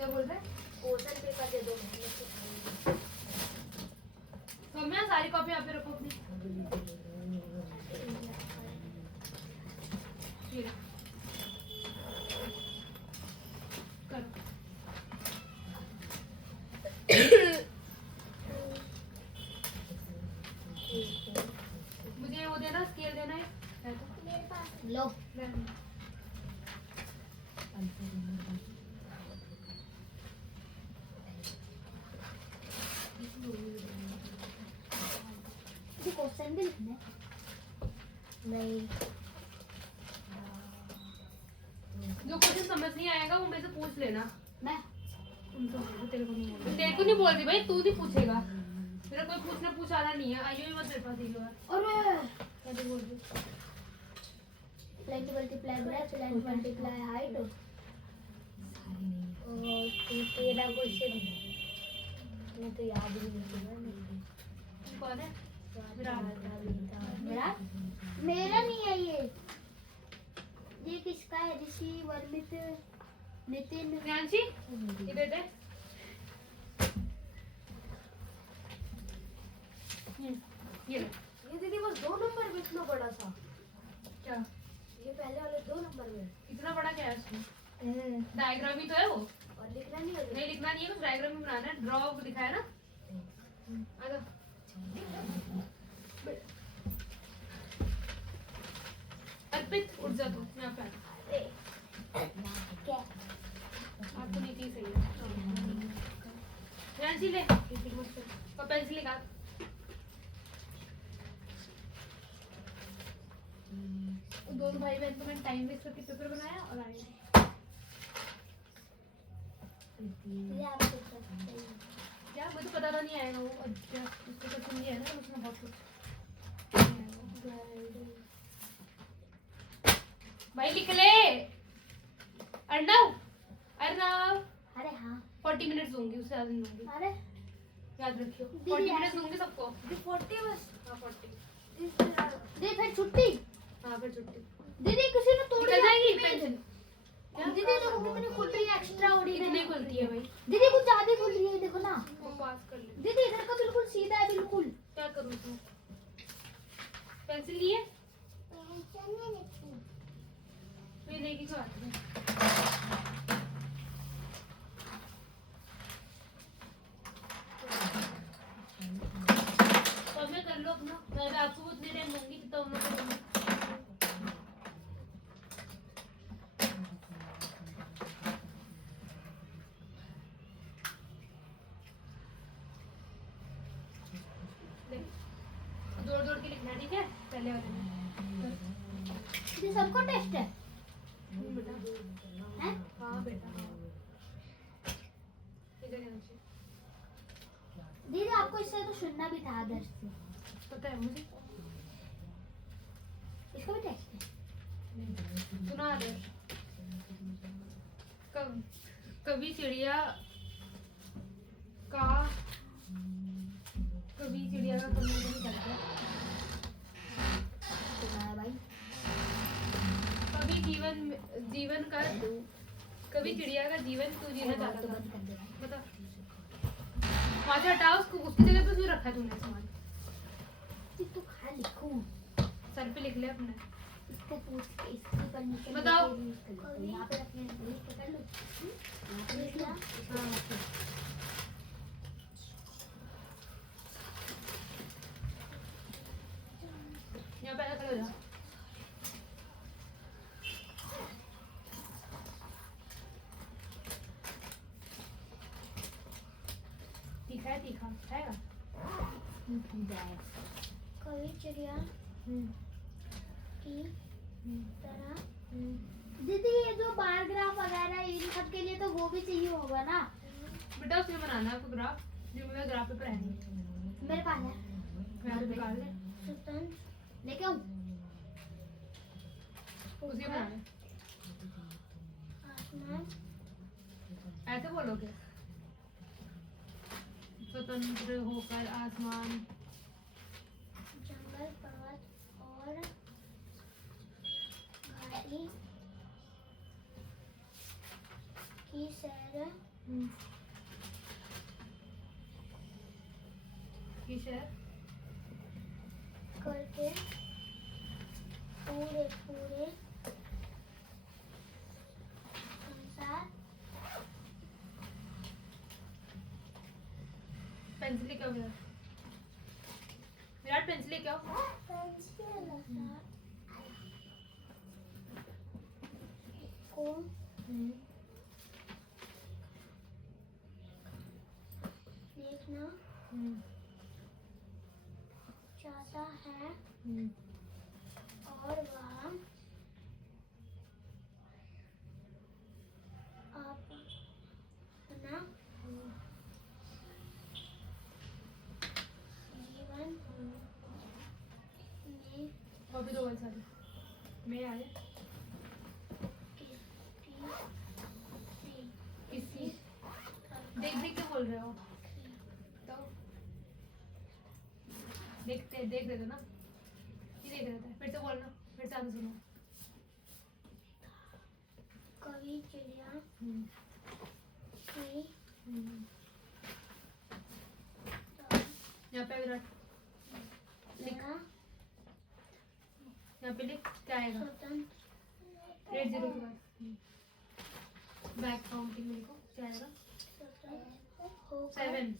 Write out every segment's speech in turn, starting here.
क्या बोल रहे? क्वेश्चन पेपर दे दो। सौम्या सारी कॉपी यहाँ पे रखो अपनी। ये लो। करो। मुझे वो देना, स्केल देना है। मेरे पास लो। क्वेश्चन भी लिखना है? नहीं। जो क्वेश्चन समझ नहीं आएगा वो मेरे से पूछ लेना। मैं तेरे को नहीं बोल रही भाई, तू नहीं पूछेगा। मेरा कोई पूछ आना नहीं है। आइयो मत मेरे पास एक बार। अरे क्या बोल रही? Plain multiply breadth, plain multiply height. तेरा क्वेश्चन मैं तो याद ही नहीं किया। कौन है? मेरा नहीं है ये किसका है? ऋषि वर्मित नितिन प्रियांशी इधर दे। ये ले। ये दीदी बस 2 नंबर में इतना बड़ा सा। क्या ये पहले वाले 2 नंबर में इतना बड़ा क्या है उसमें? डायग्राम ही तो है वो। और लिखना नहीं है? नहीं लिखना नहीं है, कुछ डायग्राम ही बनाना है। ड्रॉ दिखा है ना। आ जाओ। अर्पित उठ जा तू, मैं पे क्या आप तो नीचे ही सही है। प्रियांशी ले और पेंसिल निकाल। दोनों भाई बहन को मैंने टाइम वेस्ट करके पेपर बनाया और आए। क्या मुझे तो पता नहीं आएगा वो। अच्छा उसको तो सुन लिया है ना, उसमें बहुत कुछ भाई लिख ले। अर्णव अर्णव। अरे हाँ 40 मिनट्स दूंगी, उससे ज्यादा नहीं दूंगी। अरे याद रखियो 40 मिनट्स दूंगी सबको। 40 बस। हाँ 40। दीदी फिर छुट्टी। हाँ फिर छुट्टी। दीदी किसी ने तोड़ निकल जाएगी दिया पेंसिल। दीदी देखो कितनी खुल रही है, एक्स्ट्रा ऑर्डिनरी कितने खुलती है भाई? दीदी कुछ ज्यादा खुल रही है, देखो ना। वो पास कर ले। दीदी इधर का बिल्कुल सीधा है बिल्कुल। क्या करूँ तू? पेंसिल लिए? ये लेके क्यों आती है? तो मैं कर लो अपना। मैं आपको उतने टाइम दूंगी जितना उन लोगों को दूंगी। दौड़ दौड़ के लिखना, ठीक है? पहले वाले में। ये सबको टेस्ट है बेटा हैं? हाँ बेटा इधर यहाँ से। दीदी आपको इससे तो सुनना भी था आदर्श से। पता है मुझे। इसको भी टेस्ट है। सुना दे। कभी चिड़िया का कभी कम्युनिकेशन करता है। सुना है भाई। कभी जीवन का कभी चिड़िया का जीवन तू जीना चाहता तो था। बंद कर दे भाई। बता। वहाँ से हटाओ उसको, उसकी जगह पे क्यों रखा है तूने सामान? तो खा लिखूं। सर पे लिख ले अपने। इसको पूछ के इसकी परमिशन बताओ। यहाँ पे रखने लिख के कर लो। यहाँ पे लिख लिया। हाँ यहाँ पे खड़े हो जा। तीखा है, तीखा खाएगा? कभी चिड़िया की तरह। दीदी ये जो बार ग्राफ वगैरह इन सब के लिए तो वो भी चाहिए होगा ना? बेटा उसमें बनाना है आपको ग्राफ। जो मेरा ग्राफ पेपर है नहीं। मेरे पास है। मैं निकाल ले। लेके आऊं? उसी बनाना है। आसमान ऐसे बोलोगे? स्वतंत्र होकर आसमान जंगल पर्वत और घाटी की सैर किस है करके पूरे पूरे संसार पेंसिल क्या विराट विराट पेंसिल क्या को देखना चाहता है और वह अपना जीवन में और भी दो बार सारी मैं आए किसी देख देख के बोल रहे हो तो देख रहे थे ना ये देख रहे थे फिर से बोलना फिर से आगे सुनो कवि चिड़िया की यहाँ पे विराट लिख यहाँ पे लिख क्या आएगा 80 के बाद बैक काउंटिंग में लिखो क्या आएगा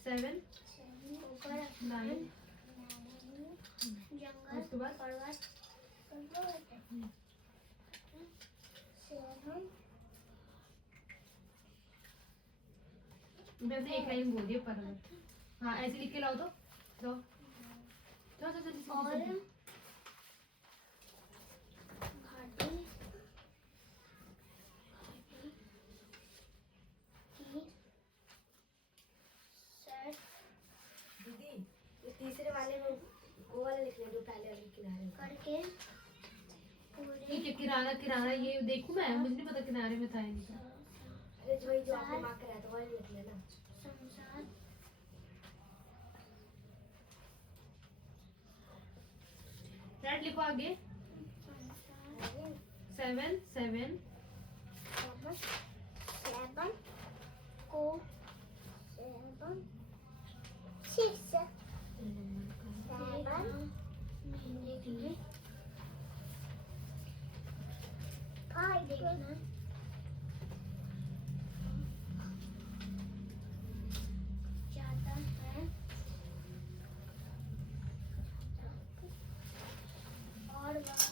7 9 जंगल उसके बाद पर्वत वैसे एक लाइन बोल दिए पर्वत हाँ ऐसे लिख के लाओ तो दो और घाटी की सेट दीदी ये तीसरे वाले में वो वाला लिखने दो पहले वाले किनारे में। करके पूरे ठीक है किनारा ये देखूं मैं मुझे नहीं पता किनारे में था या नहीं था अरे जो जो आपने मार्क कराया था वही लिख लेना। संसार राइट लिखो आगे 7 को 6 देखना देखना चाहता है और वह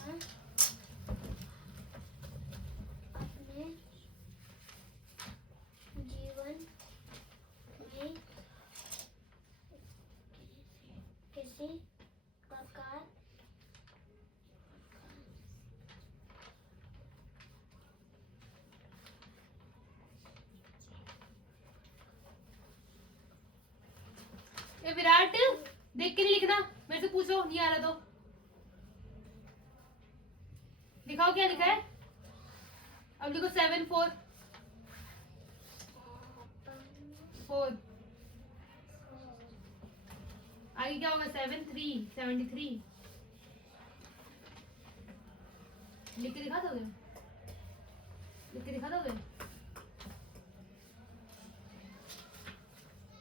अपने जीवन में किसी प्रकार ये विराट देख के नहीं लिखना मेरे से पूछो नहीं आ रहा तो दिखाओ क्या लिखा है अब लिखो 7 4 4 आगे क्या होगा 7 3 73 लिख के दिखा दोगे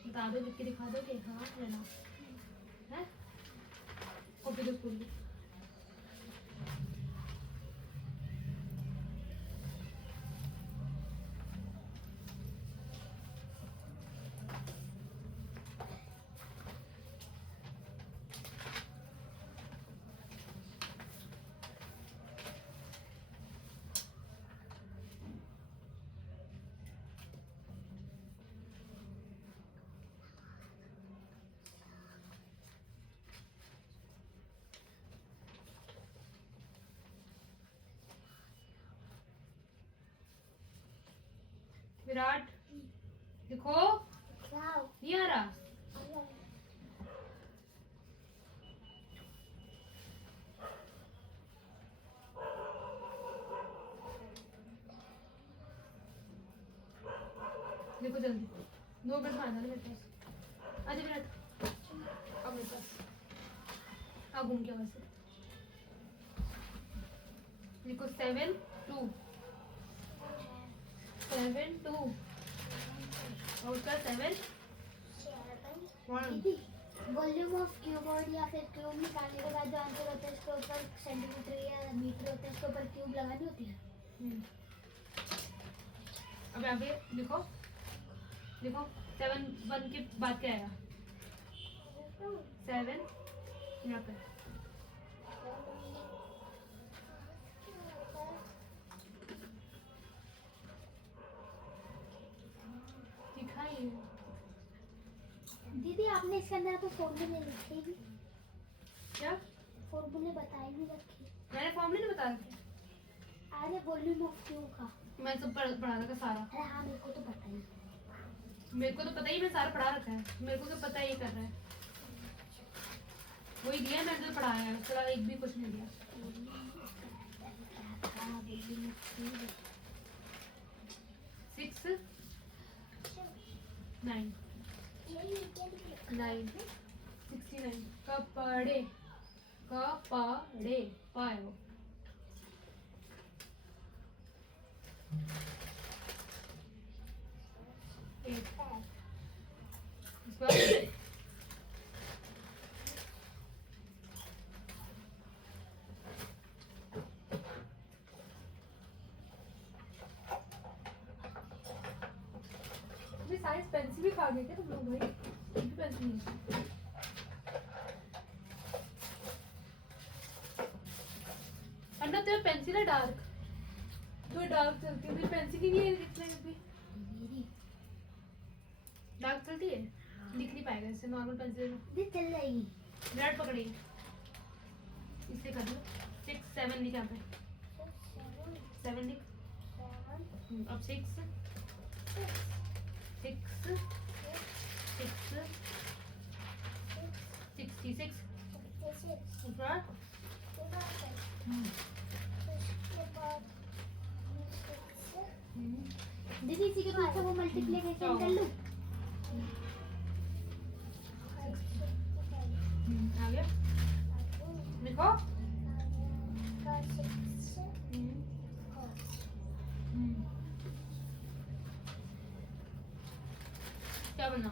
बता दो लिख के दिखा दोगे हाँ लेना है कॉपी दो पूरी विराट देखो नहीं आ रहा देखो जल्दी 2 मिनट में आ जाना मेरे पास आजा विराट अब मेरे पास अब घूम के वैसे देखो 7 2 7 2 और उसका 7 1 दीदी वॉल्यूम ऑफ क्यूबॉइड या फिर क्यूब निकालने के बाद जो आंसर होता है उसके ऊपर सेंटीमीटर या मीटर होता है उसके ऊपर क्यूब लगानी होती है। अब यहाँ पे लिखो लिखो 7 1 के बाद क्या आएगा 7 यहाँ पे दिखाइए। दीदी आपने इसके अंदर तो फॉर्मूले लिखे भी, क्या फॉर्मूले बताए भी रखे। मैंने फॉर्मूले नहीं बता रखे अरे वॉल्यूम ऑफ क्यूब का। मैं सब पढ़ा रखा सारा। अरे हाँ मेरे को तो पता ही। मेरे को तो पता ही मैं सारा पढ़ा रखा है मेरे को क्या पता ही कर रहा है वही दिया मैंने तो पढ़ाया है उसके अलावा एक भी कुछ नहीं दिया। 6 9 9 69 कपड़े पायो सारे पेंसिल भी खा गए क्या तुम लोग भाई पेंसिल नहीं अन्ना तेरा पेंसिल है डार्क तो डार्क चलती है मेरी पेंसिल ही नहीं है कितने भी डार्क चलती है लिख नहीं पाएगा इससे नॉर्मल पेंसिल दीदी चल जाएगी। विराट पकड़िए इससे कर लो 6 7 लिख यहाँ पे 7 लिख अब 6 6 66 ऊपर दीदी इसी के पीछे वो मल्टीप्लिकेशन कर लूं। आ गया लिखो क्या बनना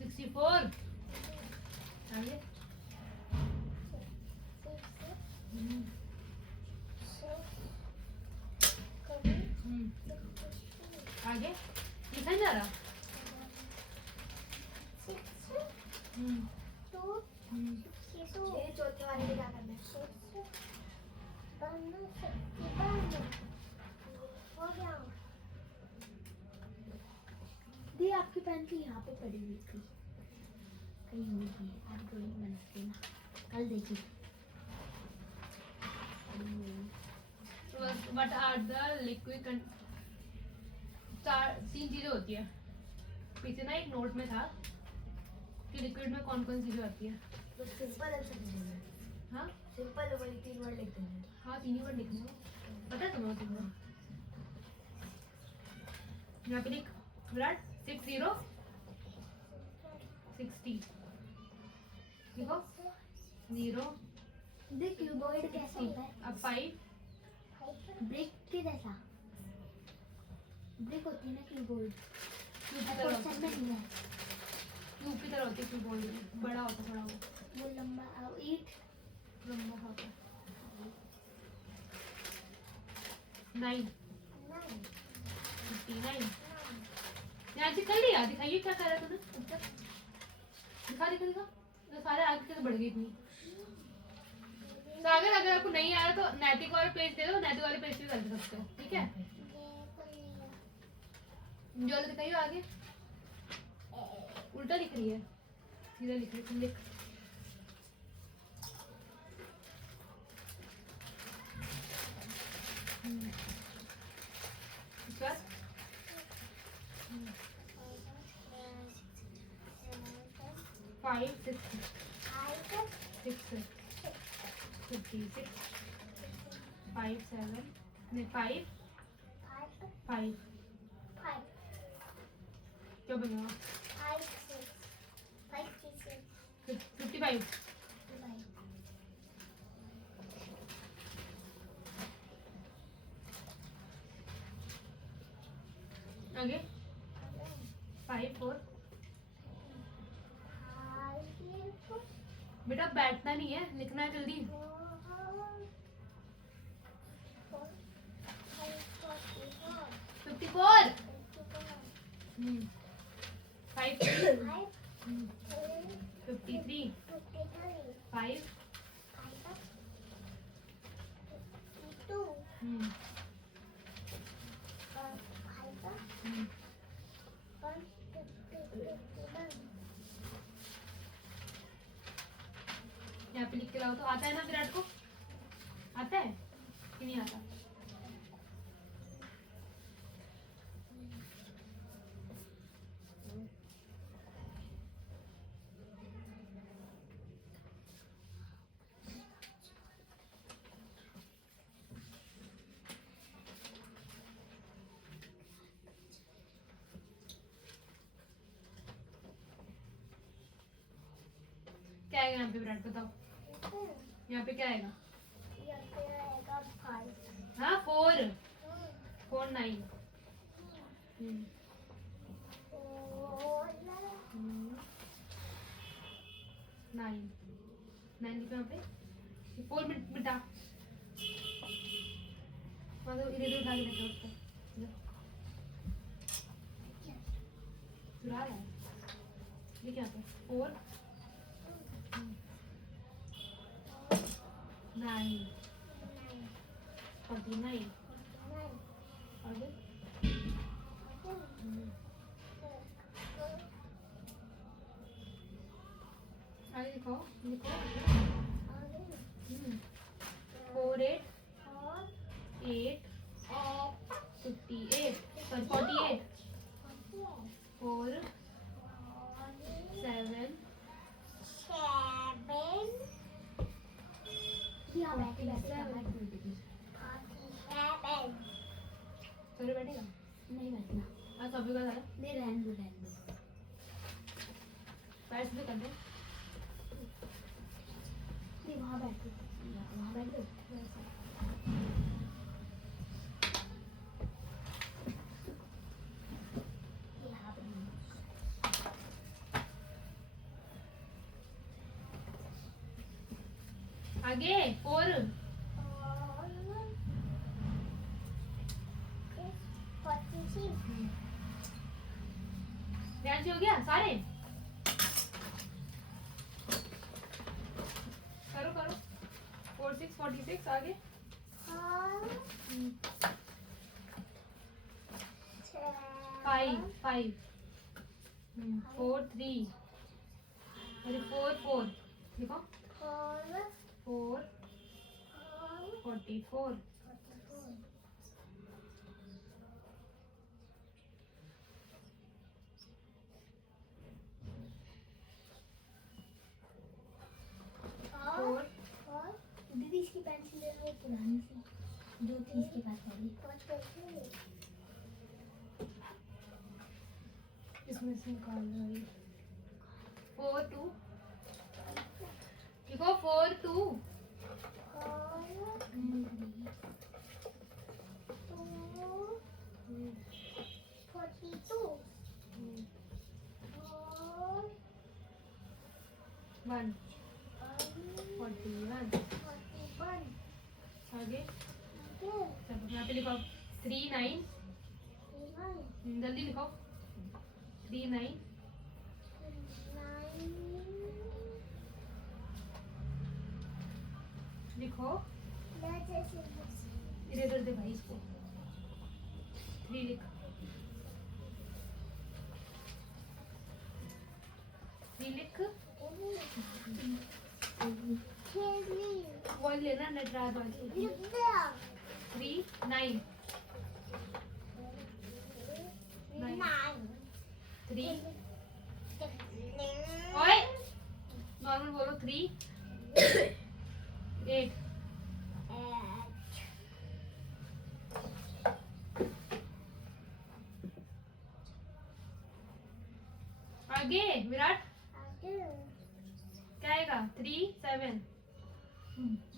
64 आगे आगे लिखा नहीं जा रहा ये चौथे वाले में क्या करना है हो गया। दी आपकी पेन की यहाँ पे पड़ी हुई थी कहीं होगी आप ड्राइंग बनाते ना कल देखिए। What are the liquid 3 चीजें होती है पीछे ना एक नोट में था कि लिक्विड में कौन कौन चीजें होती है। तो सिंपल आंसर लिखेंगे। हाँ सिंपल वाली 3 वर्ड लिख देंगे। हाँ 3 ही वर्ड लिखने हैं पता है तुम्हें 3 वर्ड यहाँ पे लिख विराट 60 60 देखो 0 देख क्यूबॉइड कैसा होता है अब 5 ब्रिक के जैसा ब्रिक होती है ना क्यूबॉइड क्यूब की तरह क्वेश्चन में नहीं है क्यूब की तरह होती है क्यूबॉइड बड़ा होता थोड़ा वो लंबा 8 लंबा होता 9 59 यहाँ से कर लिया दिखाइए क्या कर रहा है तूने उत्तर दिखा दिखा दिखा तो सारे आगे कैसे बढ़ गई इतनी। तो अगर आपको नहीं आ रहा तो नैतिक वाले पेज दे दो नैतिक वाले पेज पे कर सकते हो ठीक है। जो वाला दिखाइए आगे उल्टा लिख रही है सीधा लिख रही है लिख उसके बाद 5 6 6 56 5 7 नहीं 5 5 क्या बनेगा 55 55 आगे 5 4 बेटा बैठना नहीं है, लिखना है जल्दी। 54 5 53 5 यहाँ पे लिख के लाओ। तो आता है ना विराट को? आता है कि नहीं आता? क्या आएगा यहाँ पे विराट, बताओ यहाँ पे क्या आएगा? हाँ 4 4 9 9 9 लिखो यहाँ पे। 4 मिटा मतलब इधर उठा के रखो उसको। चुरा रहा है, लिख यहाँ पे 4 9 49 आगे आगे लिखो लिखो 4 8 58 sorry 48 4 7 सॉरी बैठेगा नहीं बैठना, आज सभी का सारा नहीं रहने दो। पैर से कर दे। नहीं वहाँ बैठ दो। यहाँ पे आगे 4 ध्यान से हो गया सारे? करो करो 4 6 46 आगे 5 5 4 3 अरे 4 4 देखो 4 44 4 दीदी इसकी पेंसिल ले लो पुरानी सी जो थी इसके पास वाली। इसमें से निकाल लो। 4 2 देखो 4 2 1 41 आगे चलो यहाँ पे लिखो 3 9 जल्दी लिखो 3 9 लिखो इधर इधर दे भाई इसको 3 लिख 3 लिख वन लेना नटराज वाली 3 9 3 ओए नॉर्मल बोलो 3 8 आगे विराट क्या आएगा 3 7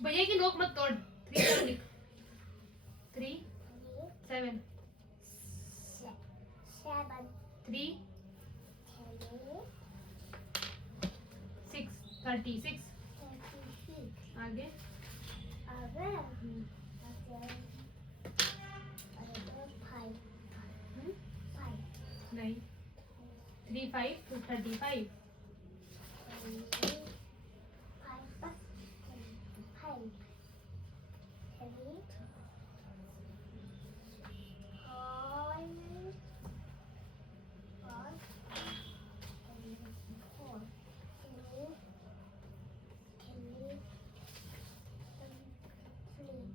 भैया की नोक मत तोड़ 3 7 लिख 3 7 7 3 6 36 36 आगे अगर हम्म, 5 नहीं 3 5 to 35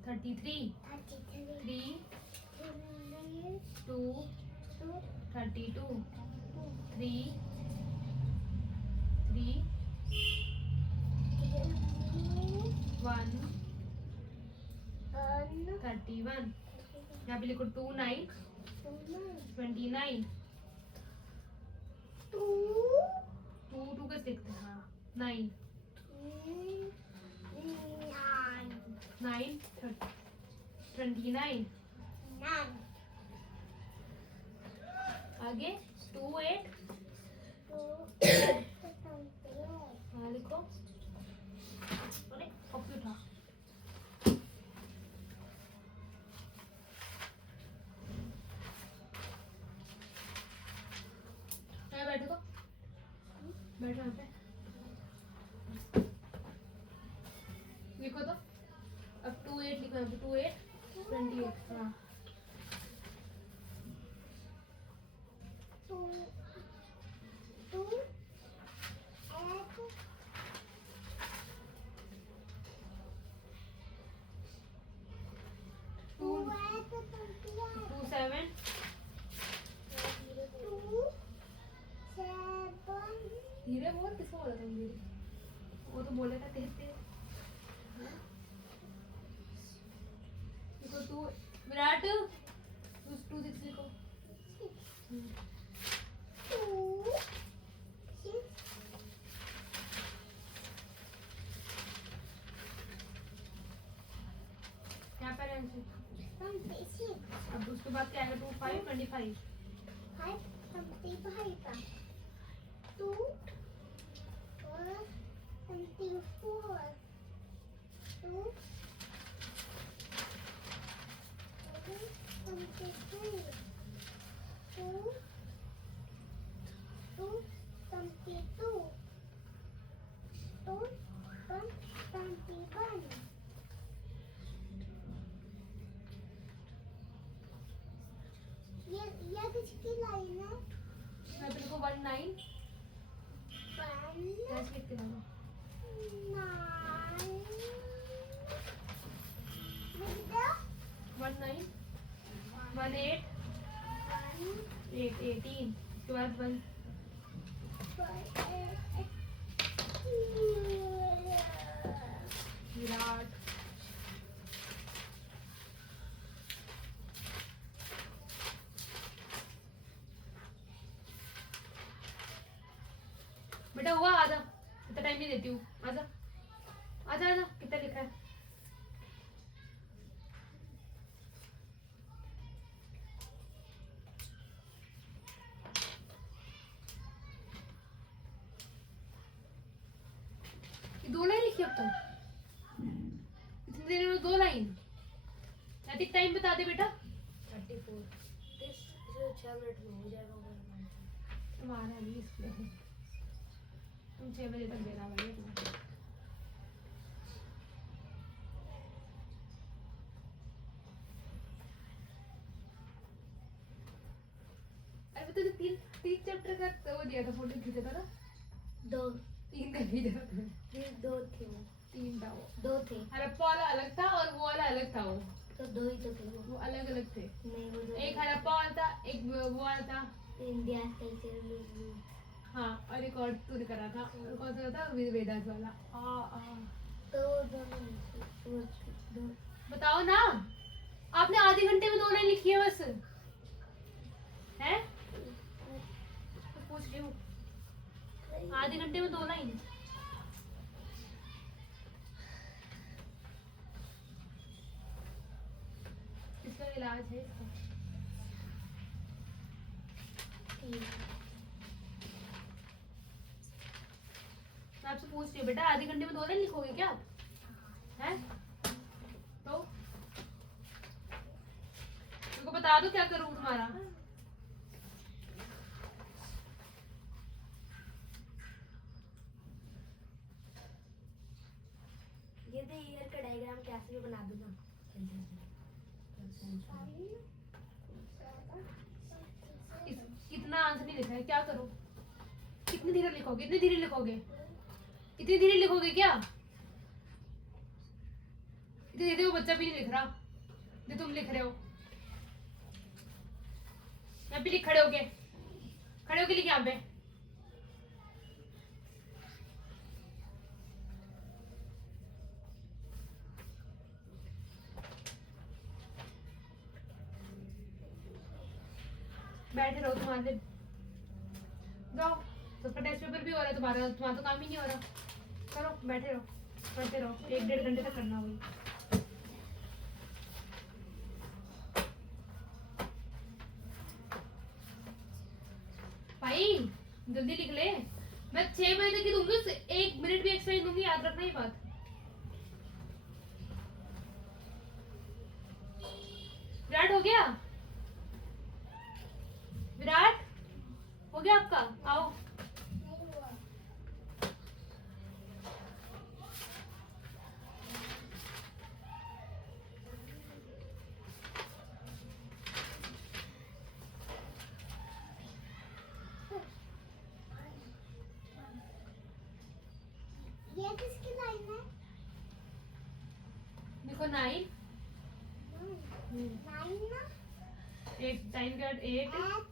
33 3 2 32 3 3 1 31 यहाँ पे लिखो 2 9 29 2 2 कैसे लिखते हैं हाँ 9 9 29 आगे 2 8 हाँ लिखो अरे कॉपी उठा बैठो तो बैठो यहाँ पे लिखो तो अब 2 8 लिखो यहाँ पे 2 8 28 हाँ टू 7 धीरे बोल किसको बोला तुम धीरे वो तो बोलेगा तेज तेज लिखो 2 विराट 2 6 लिखो यहाँ पर आंसर अब उसके बाद क्या आएगा 2 5 25 ये किसकी लाइन है? मैं तो लिखो 1 9 कैसे लिखते हैं 1 9 1 8 8 18 उसके बाद 1 विराट बेटा हुआ आजा इतना टाइम नहीं देती हूँ आजा आजा आजा कितना लिखा है ये 2 लाइन लिखी अब तक इतनी देर में 2 लाइन अधिक टाइम बता दे बेटा 34 इसमें 6 मिनट में हो जाएगा तुम्हारा भी इसलिए तुम 6 बजे तक देना पड़ेगा तुम्हें अरे तुझे 3 चैप्टर का वो दिया था फोटो खींचा था ना 2 3 का भी दिया था फिर 2 थे वो 3 था वो 2 थे हड़प्पा वाला अलग था और वो वाला अलग था वो तो 2 ही तो थे वो अलग अलग थे नहीं वो 2 एक हड़प्पा वाला था एक वो वाला था इंडिया कल्चर में हाँ और एक और तूने करा था और कौन सा था वेदास वाला तो दोनों वो बताओ ना आपने आधे घंटे में 2 लाइन लिखी है बस हैं तो पूछ रही हूँ आधे घंटे में 2 लाइन इसका इलाज है इसका 3। मैं आपसे पूछ रही हूँ बेटा, आधे घंटे में 2 लाइन लिखोगे क्या आप? हैं? तो तुमको बता दो क्या करूँ तुम्हारा? ये तो ईयर का डायग्राम कैसे भी बना दूंगा। इतना आंसर नहीं लिखा है, क्या करो? कितनी धीरे लिखोगे? इतनी धीरे लिखोगे? इतनी धीरे लिखोगे क्या? इतनी धीरे वो बच्चा भी नहीं लिख रहा जो तुम लिख रहे हो। यहाँ पे लिख, खड़े होके लिख यहाँ पे। बैठे रहो, तुम्हारे जाओ, सबका टेस्ट पेपर भी हो रहा है, तुम्हारा तो काम ही नहीं हो रहा। करो, बैठे रहो, पढ़ते रहो, 1-1.5 घंटे तक करना वही। भाई जल्दी लिख ले, मैं 6 बजे तक ही दूंगी, 1 मिनट भी एक्स्ट्रा नहीं दूंगी, याद रखना ये बात। विराट हो गया? विराट हो गया आपका? आओ। ये किसकी लाइन है? देखो 9 9 ना? 8 टाइम के बाद 8 8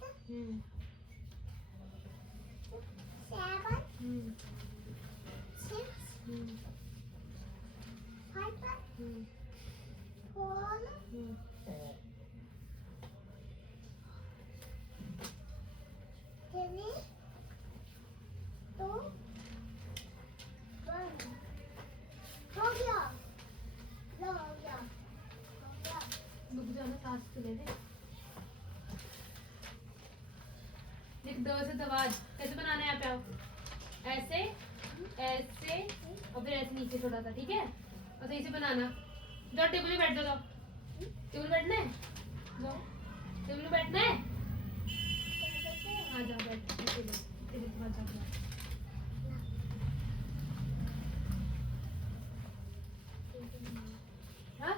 7 6 5 4 3 2 1 हो गया। लो हो गया। रुक जाओ ना, सांस तो ले ले। लिख दो से दवाज कैसे बनाना है, यहाँ पे आओ। ऐसे ऐसे और फिर ऐसे नीचे थोड़ा सा, ठीक है? और सही से बनाना। जाओ टेबल पे बैठ जाओ, टेबल बैठना है, जाओ टेबल पे बैठना है। हाँ जाओ बैठ, टेबल टेबल पे बैठ जाओ। हाँ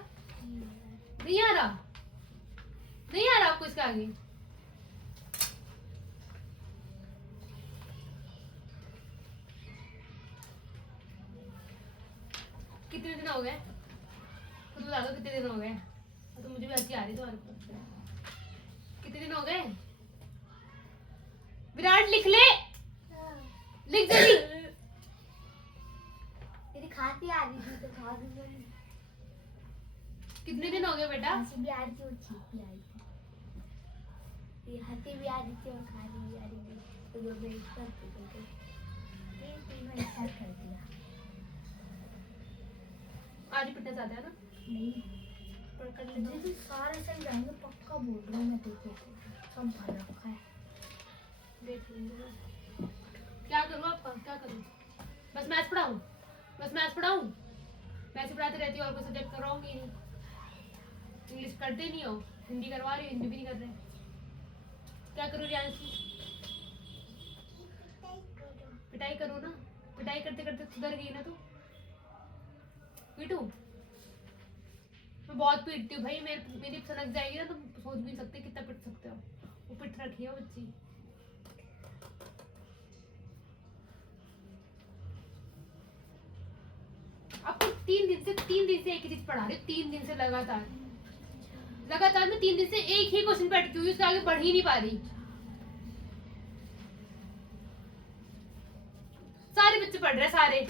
नहीं आ रहा, नहीं आ रहा आपको इसके आगे? कितने दिन हो गए? खुद बता दो कितने दिन हो गए? तो मुझे भी हंसी आ रही तुम्हारे ऊपर। कितने दिन हो गए? विराट लिख ले, लिख जल्दी। तेरी खांसी आ रही थी तो खा दूंगी। कितने दिन हो गए बेटा? खांसी भी आ रही थी और छींक भी आ रही थी। ये हंसी भी आ रही थी और खांसी भी आ रही थी, तो दोनों एक साथ निकल गए। ये तीनों एक साथ कर दिया। आज ही पिटना चाहते हैं ना? नहीं, पर कर लेना। दीदी सारे सही रहेंगे, पक्का बोल रही हूँ मैं। देखो सब भर रखा है। देख लेंगे। क्या करूँ आपका, क्या करूँ? बस मैथ्स पढ़ाऊँ, बस मैथ्स पढ़ाऊँ? मैथ्स पढ़ाते रहती हूँ और कोई सब्जेक्ट करवाऊंगी नहीं। इंग्लिश करते नहीं हो, हिंदी करवा रही हो, हिंदी भी नहीं कर रहे। क्या करूँ रियांशी? पिटाई करो ना, पिटाई करते करते सुधर गई ना तू। पीटू? मैं बहुत पीटती हूँ भाई, मेरी सनक जाएगी ना तो सोच भी नहीं सकते कितना पिट सकते हो। वो पिट रखी है बच्ची। आपको 3 दिन से एक ही चीज पढ़ा रही हूँ, 3 दिन से लगातार मैं 3 दिन से एक ही क्वेश्चन पे अटकी हुई, उसके आगे बढ़ ही नहीं पा रही। सारे बच्चे पढ़ रहे हैं, सारे।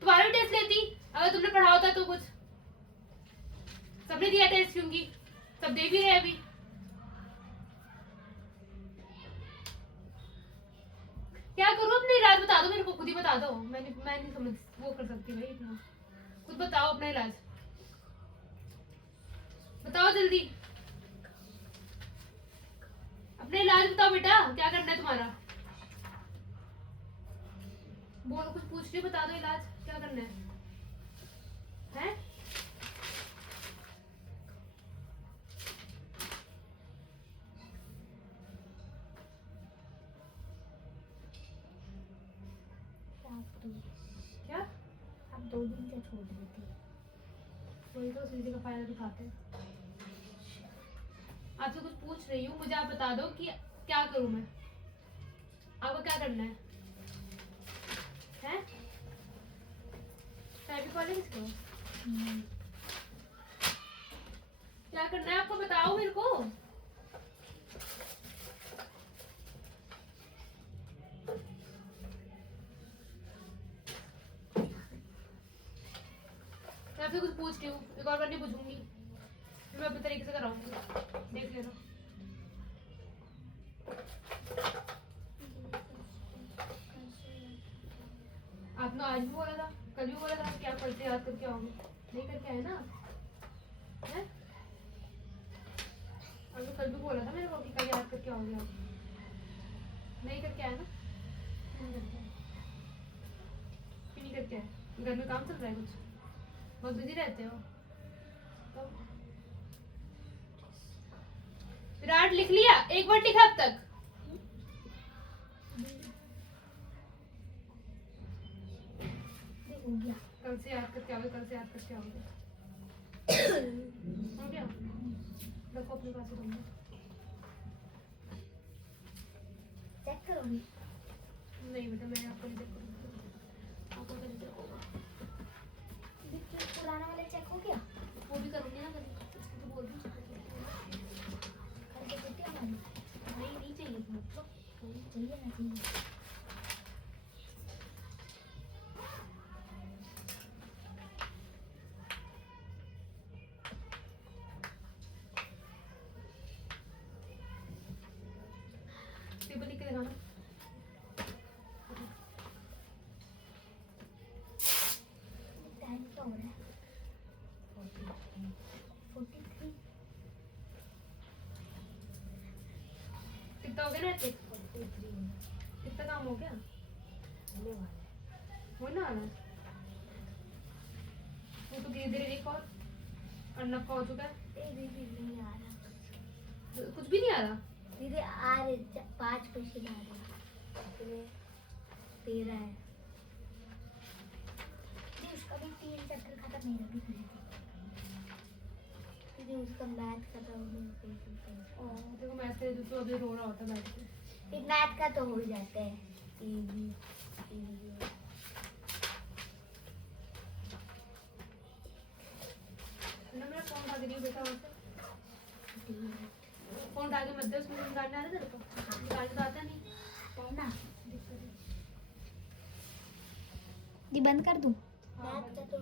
तुम्हारा भी टेस्ट लेती अगर तुमने पढ़ा होता तो कुछ। सबने दिया टेस्ट क्योंकि सब दे भी रहे अभी। क्या करूँ अपना इलाज बता दो मेरे को, खुद ही बता दो। मैं नहीं समझ वो कर सकती भाई इतना। खुद बताओ अपना इलाज, बताओ जल्दी। अपने इलाज बताओ बेटा, क्या करना है तुम्हारा? बोलो, कुछ पूछ रही हो, बता दो इलाज क्या करना है? हैं? क्या? अब 2 दिन से छोड़ रही थी। वही तो सीधी का फायदा दिखाते हैं। आपसे कुछ पूछ रही हूँ, मुझे आप बता दो कि क्या करूँ मैं? आपको क्या करना है? हैं? चाय भी कॉलेज किसको? क्या करना है आपको, बताओ मेरे को। मैं आपसे कुछ पूछ रही हूँ, एक और बार नहीं पूछूंगी, फिर मैं अपने तरीके से कराऊंगी, देख लेना। आपने आज भी बोला था, कल भी बोला था, क्या कल से याद करके आओगे, नहीं करके आए ना आप? हैं? आपने कल भी बोला था मेरे को कि कल याद करके आओगे आप, नहीं करके आए ना? क्यों नहीं करके आए? क्यों नहीं करके आए? घर में काम चल रहा है कुछ, बहुत बिजी रहते हो तो? विराट लिख लिया? एक वर्ड लिखा अब तक? हो गया। कल से याद करके आओगे, कल से याद करके आओगे, हो गया? रखो अपने पास ही, चेक करोगी? नहीं बेटा, मैं आपको नहीं चेक करूँगी, आपको तो नहीं चेक होगा। पुराना वाला चेक हो गया? वो भी करूँगी ना कभी, तो बोल दूँ करके देती हो हमारी? नहीं चाहिए मतलब चाहिए ना, चाहिए। पेपर लिख के दिखाना। टाइम क्या हो रहा है? 43। कितना हो गया ना ऐसे? 43 कितना काम हो गया? होने वाला है। होने वाला है? वो तो धीरे धीरे एक और अर्नब का हो चुका है। दीदी नहीं आ रहा, कुछ भी नहीं आ रहा? दीदी आ रहे 5 क्वेश्चन आ रहे, कितने? 13 है। दीदी उसका भी 3 चैप्टर खत्म, मेरा भी नहीं। दीदी उसका मैथ खत्म हो गया। देखो मैथ के तो अभी रो रहा होता बैठ के। फिर मैथ का तो हो जाता है। ना मेरा फोन उठा के दियो बेटा वहाँ से। फोन उठा के मत दे, उसमें निकालने आ रहा है तेरे को? निकालने तो आता नहीं है ना? दिक्कत है। दी बंद कर दूं? हाँ, मैथ का तो